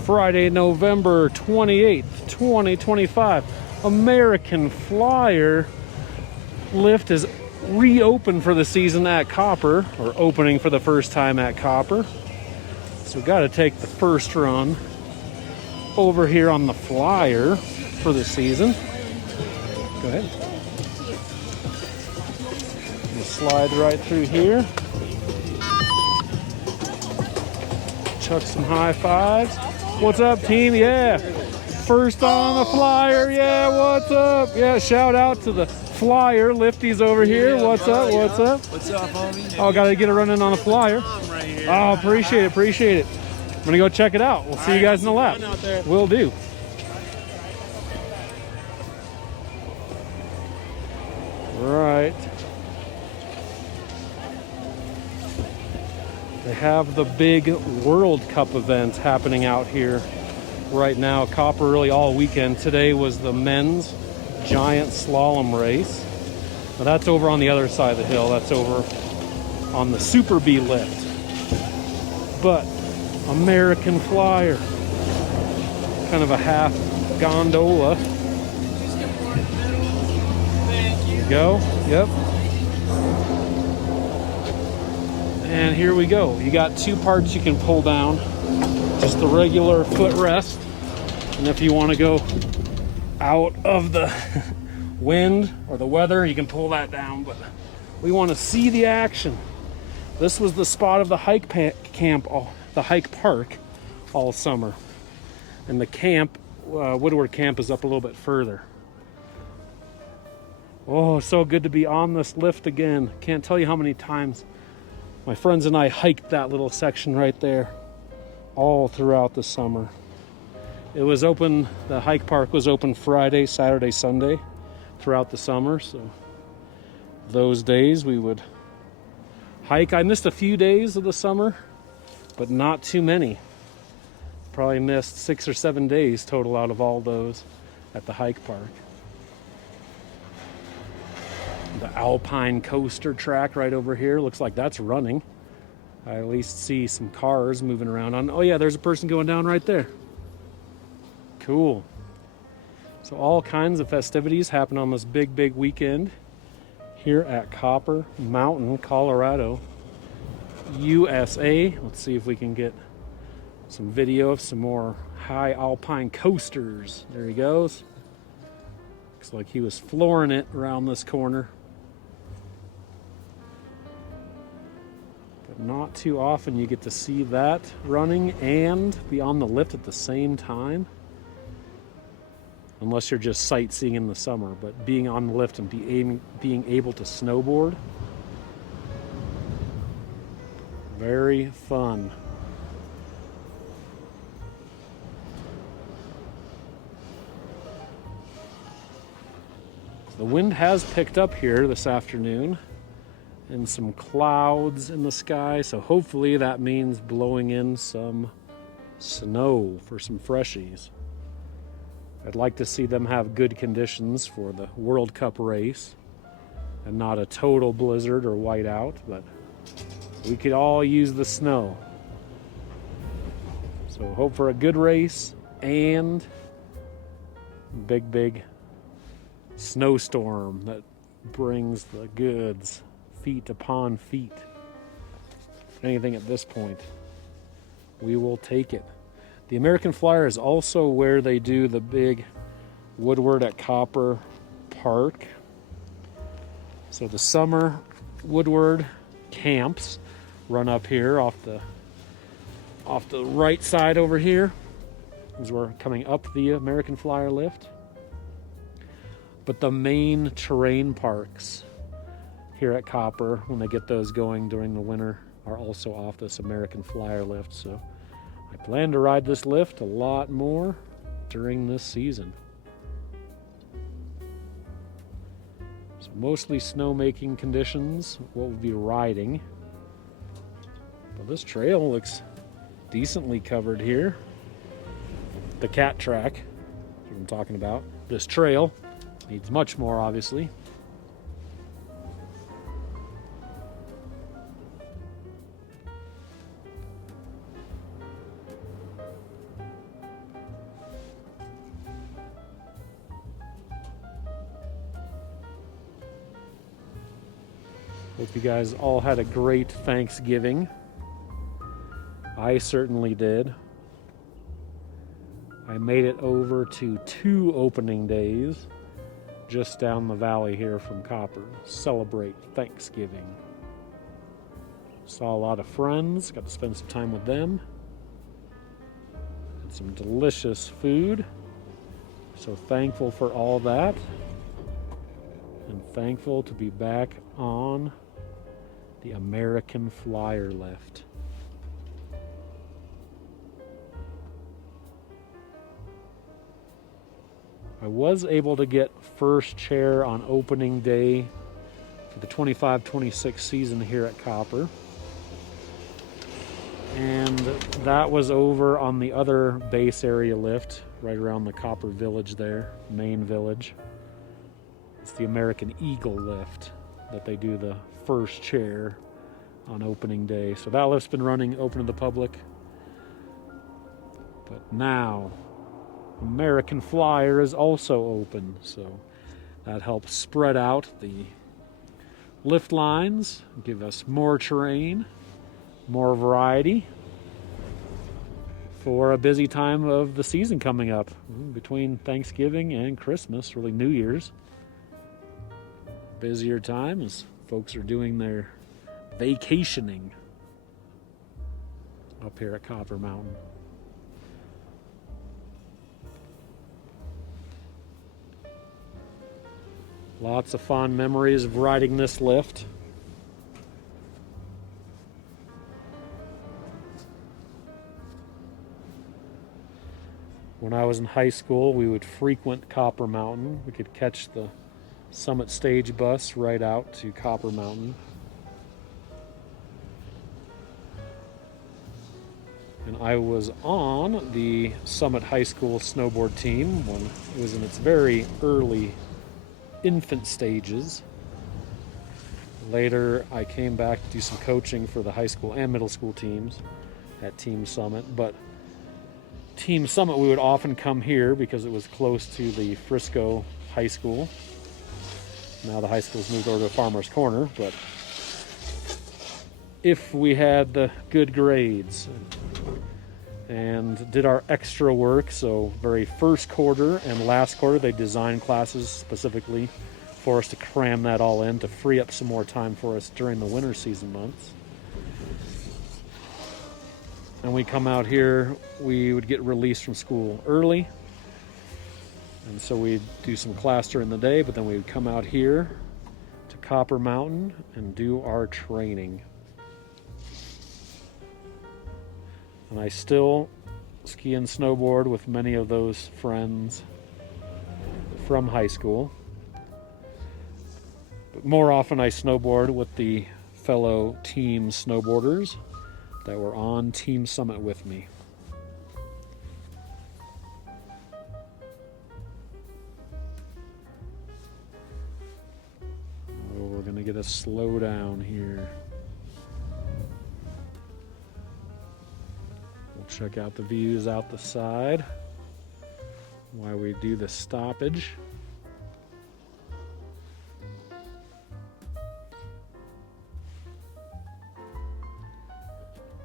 Friday, November 28th, 2025. American Flyer lift is reopened for the season at Copper, or opening for the first time at Copper. So we got to take the first run over here on the Flyer for the season. Go ahead. We'll slide right through here. Chuck some high fives. What's up, team? Yeah. First on the Flyer. Yeah, what's up? Yeah, shout out to the Flyer lifties over here. What's up? What's up? What's up, homie? Oh, got to get a run in on the Flyer. Oh, appreciate it. Appreciate it. I'm going to go check it out. We'll see you guys in the lap. Will do. Right. They have the big World Cup event happening out here right now. Copper really all weekend. Today was the men's giant slalom race. Now that's over on the other side of the hill. That's over on the Super B lift. But American Flyer, kind of a half gondola. There you go. Yep. And here we go. You got two parts you can pull down. Just the regular footrest. And if you want to go out of the wind or the weather, you can pull that down. But we want to see the action. This was the spot of the hike park all summer. And the camp, Woodward camp, is up a little bit further. Oh, so good to be on this lift again. Can't tell you how many times my friends and I hiked that little section right there all throughout the summer. It was open, the hike park was open Friday, Saturday, Sunday throughout the summer. So those days we would hike. I missed a few days of the summer, but not too many. Probably missed 6 or 7 days total out of all those at the hike park. The Alpine coaster track right over here looks like that's running. I at least see some cars moving around on. Oh yeah, there's a person going down right there. Cool. So all kinds of festivities happen on this big weekend here at Copper Mountain, Colorado, USA. Let's see if we can get some video of some more high alpine coasters. There he goes. Looks like he was flooring it around this corner. But not too often you get to see that running and be on the lift at the same time. Unless you're just sightseeing in the summer, but being on the lift and being able to snowboard, very fun. The wind has picked up here this afternoon and some clouds in the sky, so hopefully that means blowing in some snow for some freshies. I'd like to see them have good conditions for the World Cup race and not a total blizzard or whiteout, but we could all use the snow. So hope for a good race and big snowstorm that brings the goods feet upon feet. Anything at this point, we will take it. The American Flyer is also where they do the big Woodward at Copper Park. So the summer Woodward camps run up here off the right side over here as we're coming up the American Flyer lift. But the main terrain parks here at Copper, when they get those going during the winter, are also off this American Flyer lift. So I plan to ride this lift a lot more during this season. So mostly snowmaking conditions, what we'll be riding. But this trail looks decently covered here. The cat track, that's what I'm talking about. This trail needs much more, obviously. Hope you guys all had a great Thanksgiving. I certainly did. I made it over to 2 opening days just down the valley here from Copper. Celebrate Thanksgiving. Saw a lot of friends, got to spend some time with them. Had some delicious food. So thankful for all that. And thankful to be back on the American Flyer lift. I was able to get first chair on opening day for the 25-26 season here at Copper. And that was over on the other base area lift, right around the Copper Village there, main village. It's the American Eagle lift that they do the first chair on opening day. So that lift's been running open to the public. But now, American Flyer is also open. So that helps spread out the lift lines, give us more terrain, more variety for a busy time of the season coming up between Thanksgiving and Christmas, really New Year's. Busier time as folks are doing their vacationing up here at Copper Mountain. Lots of fond memories of riding this lift. When I was in high school, we would frequent Copper Mountain. We could catch the Summit stage bus right out to Copper Mountain. And I was on the Summit High School snowboard team when it was in its very early infant stages. Later, I came back to do some coaching for the high school and middle school teams at Team Summit. But Team Summit, we would often come here because it was close to the Frisco High School. Now the high school's moved over to Farmers Corner, but if we had the good grades and did our extra work, so very first quarter and last quarter, they designed classes specifically for us to cram that all in to free up some more time for us during the winter season months. And we come out here, we would get released from school early. And so we'd do some class during the day, but then we would come out here to Copper Mountain and do our training. And I still ski and snowboard with many of those friends from high school. But more often I snowboard with the fellow team snowboarders that were on Team Summit with me. Oh, we're gonna get a slow down here. We'll check out the views out the side while we do the stoppage.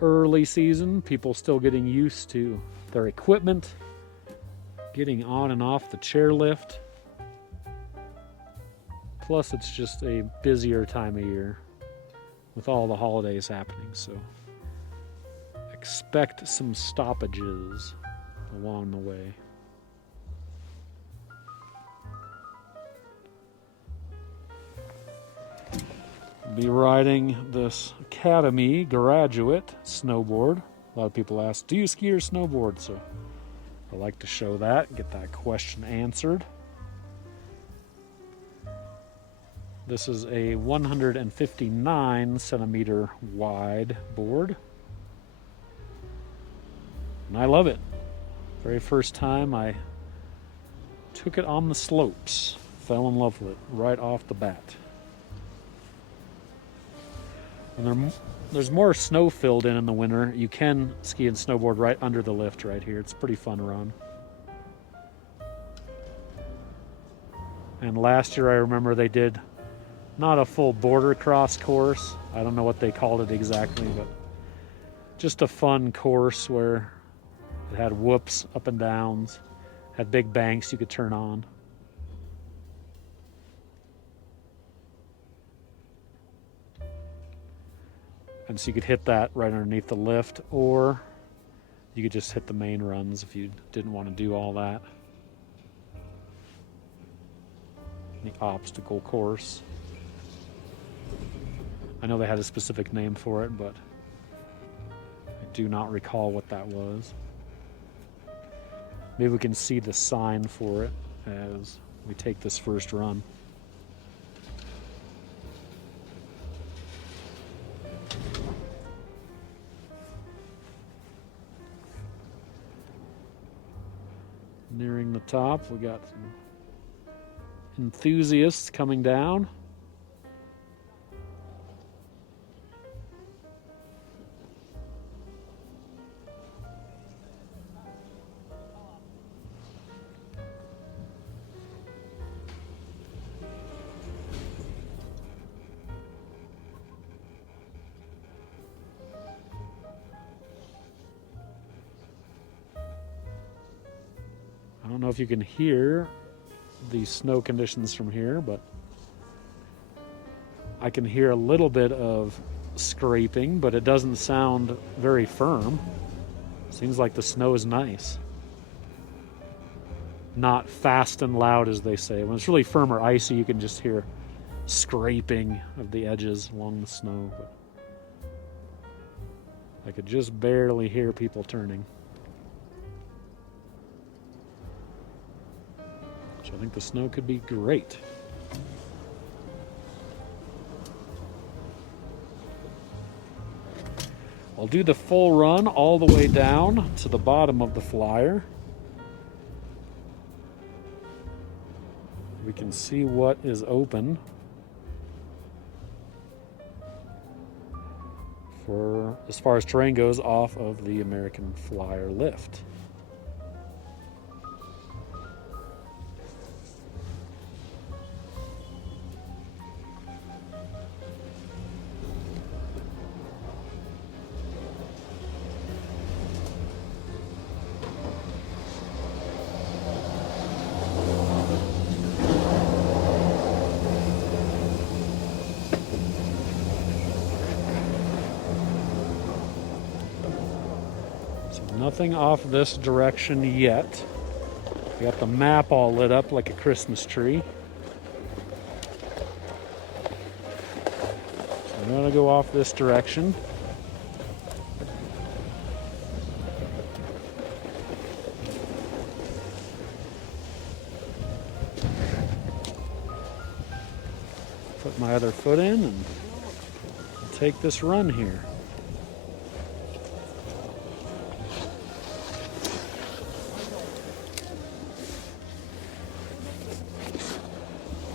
Early season, people still getting used to their equipment, getting on and off the chairlift. Plus, it's just a busier time of year with all the holidays happening, so expect some stoppages along the way. Be riding this Academy graduate snowboard. A lot of people ask, do you ski or snowboard? So I like to show that, get that question answered. This is a 159 centimeter wide board. And I love it. Very first time I took it on the slopes, fell in love with it right off the bat. And there's more snow filled in the winter. You can ski and snowboard right under the lift right here. It's a pretty fun run. And last year I remember they did Not a full border cross course. I don't know what they called it exactly, but just a fun course where it had whoops, up and downs, had big banks you could turn on. And so you could hit that right underneath the lift, or you could just hit the main runs if you didn't want to do all that. The obstacle course. I know they had a specific name for it, but I do not recall what that was. Maybe we can see the sign for it as we take this first run. Nearing the top, we got some enthusiasts coming down. I don't know if you can hear the snow conditions from here, but I can hear a little bit of scraping, but it doesn't sound very firm. Seems like the snow is nice. Not fast and loud, as they say. When it's really firm or icy, you can just hear scraping of the edges along the snow. But I could just barely hear people turning. So I think the snow could be great. I'll do the full run all the way down to the bottom of the flyer. We can see what is open for, as far as terrain goes, off of the American Flyer lift. Nothing off this direction yet. We got the map all lit up like a Christmas tree. So I'm gonna go off this direction. Put my other foot in and take this run here.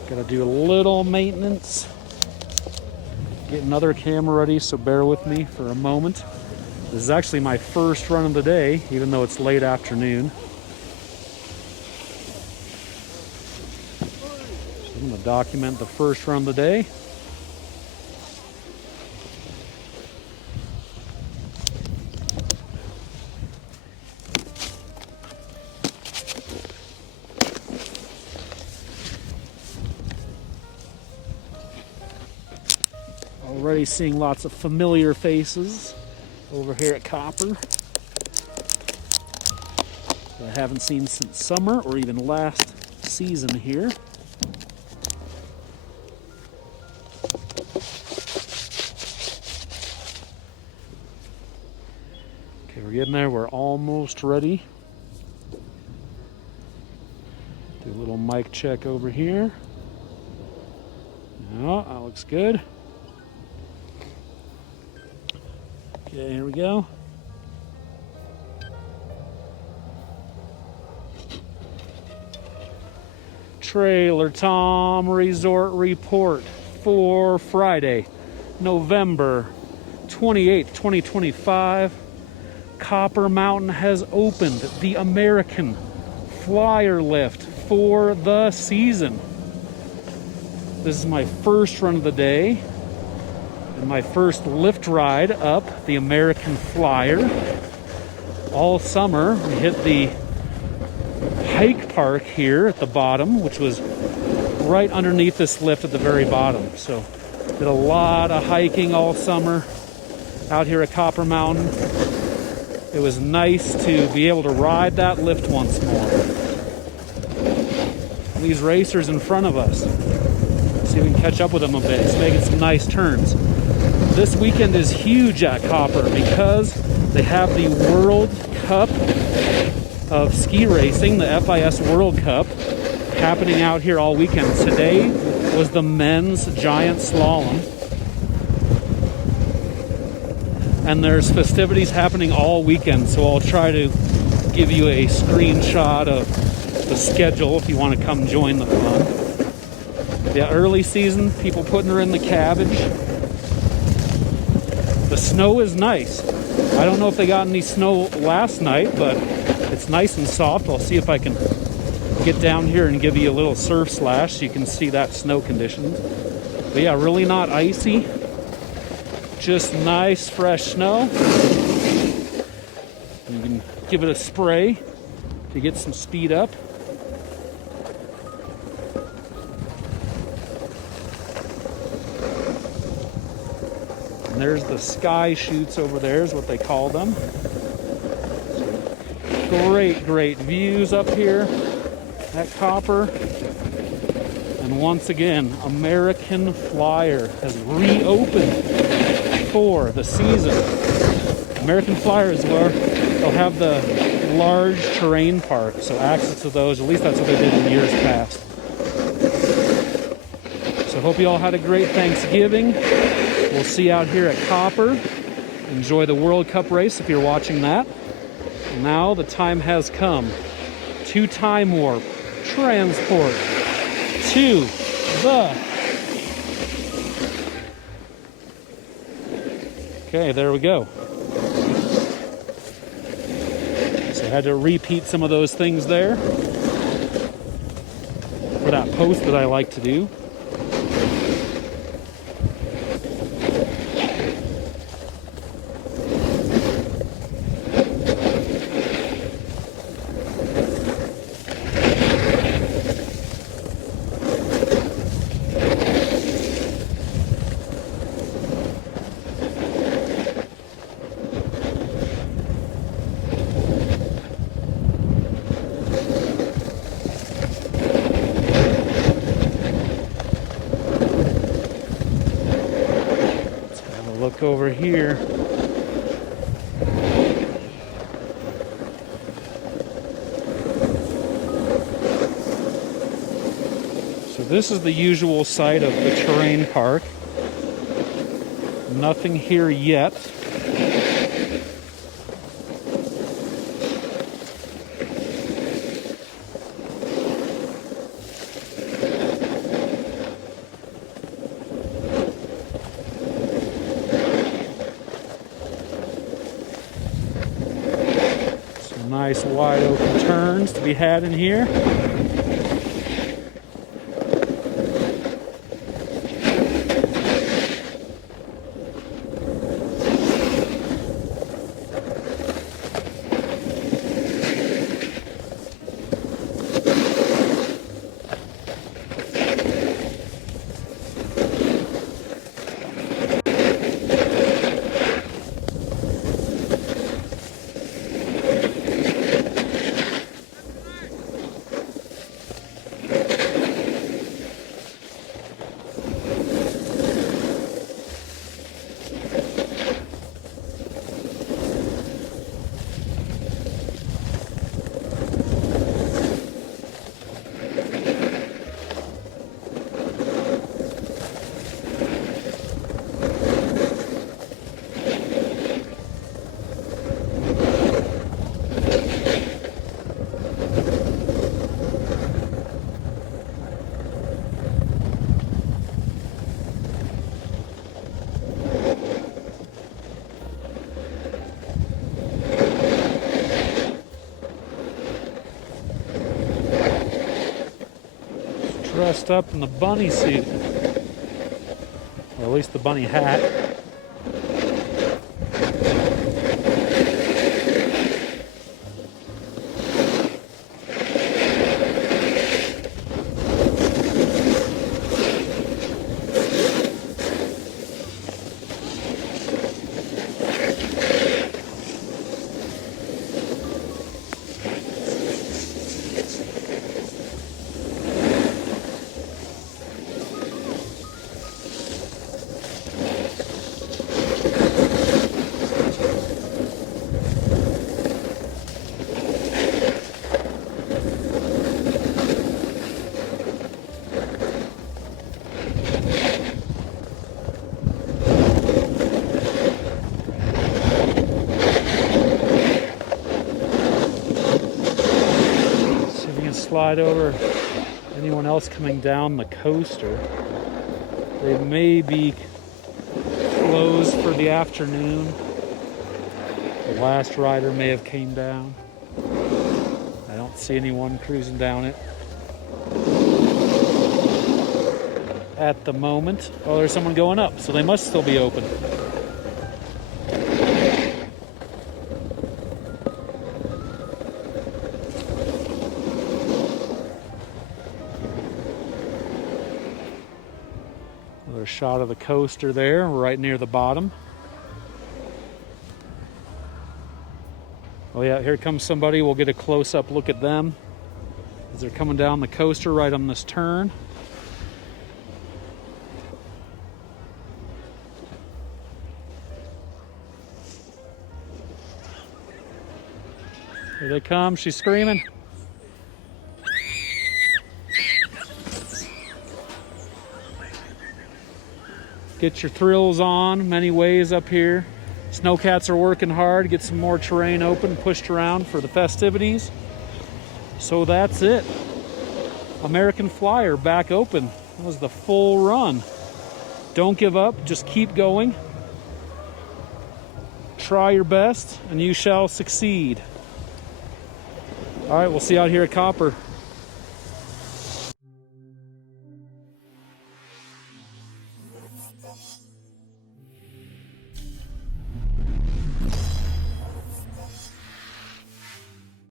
Gotta do a little maintenance. Get another camera ready, so bear with me for a moment. This is actually my first run of the day, even though it's late afternoon. So I'm gonna document the first run of the day. Already seeing lots of familiar faces over here at Copper that I haven't seen since summer or even last season here. Okay, we're getting there. We're almost ready. Do a little mic check over here. Oh, that looks good. Okay, here we go. Trailer Tom Resort Report for Friday, November 28th, 2025. Copper Mountain has opened the American Flyer Lift for the season. This is my first run of the day and my first lift ride up the American Flyer. All summer we hit the hike park here at the bottom, which was right underneath this lift at the very bottom. So did a lot of hiking all summer out here at Copper Mountain. It was nice to be able to ride that lift once more. These racers in front of us, see if we can catch up with them a bit. It's making some nice turns. This weekend is huge at Copper because they have the World Cup of ski racing, the FIS World Cup, happening out here all weekend. Today was the men's giant slalom, and there's festivities happening all weekend, so I'll try to give you a screenshot of the schedule if you want to come join the fun. Yeah, early season, people putting her in the cabbage. The snow is nice. I don't know if they got any snow last night, but it's nice and soft. I'll see if I can get down here and give you a little surf slash so you can see that snow condition. But yeah, really not icy. Just nice fresh snow. You can give it a spray to get some speed up. And there's the sky chutes over there is what they call them. Great views up here at Copper. And once again, American Flyer has reopened for the season. American Flyer is where they'll have the large terrain park, so access to those, at least that's what they did in years past. So hope you all had a great Thanksgiving. We'll see you out here at Copper. Enjoy the World Cup race if you're watching that. Now the time has come to time warp, transport to the... Okay, there we go. So I had to repeat some of those things there for that post that I like to do. Look over here. So this is the usual site of the terrain park. Nothing here yet. Nice wide open turns to be had in here. Dressed up in the bunny suit. or at least the bunny hat. Slide over anyone else coming down the coaster. They may be closed for the afternoon. The last rider may have came down. I don't see anyone cruising down it at the moment. Oh, there's someone going up, so they must still be open. Another shot of the coaster there, right near the bottom. Oh yeah, here comes somebody. We'll get a close-up look at them as they're coming down the coaster right on this turn. Here they come. She's screaming. Get your thrills on many ways up here. Snowcats are working hard to get some more terrain open, pushed around for the festivities. So that's it. American Flyer back open. That was the full run. Don't give up, just keep going. Try your best and you shall succeed. All right, we'll see you out here at Copper.